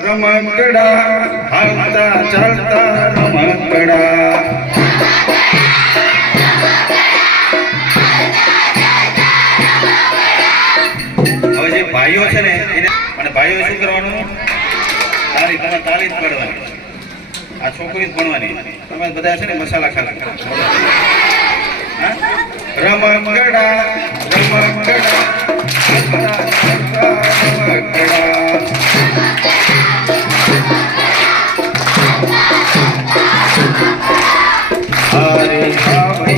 રમકડા હાલતા ચાલતા રમકડા હવે જે ભાઈઓ છે ને એને અને ભાઈઓ શું કરવાનું તમારે તાલી જ પાડવાની આ છોકરી જ ભણવાની તમે બધા છે ને મસાલા ખાલા રમકડા રમકડા हरे हाँ भाई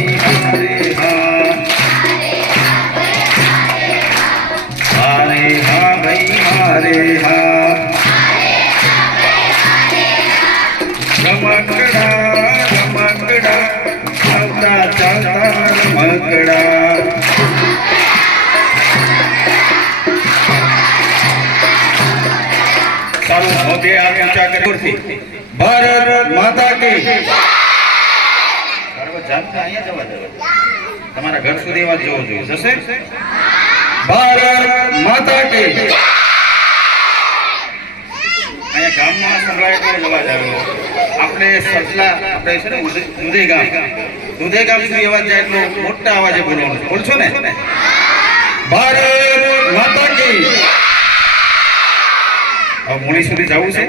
हरे हाँ भाई हरे हाँ रमकड़ा रमकड़ा चलता चलता रमकड़ा सारू होगे आप ऊंचा करे भारत माता की તમારા ઘર સુધી વાત જોવો જોઈએ જશે ભારત માતા કી અહીંયા ગામમાં સંભળાય એટલો અવાજ આવ્યો આપણે સસલા આપણે છે ને દુધે ગામ સુધી અવાજ જાય એટલો મોટા અવાજે બોલવાનું છે બોલશો ને ભારત માતા કી હવે મોણી સુધી જવું છે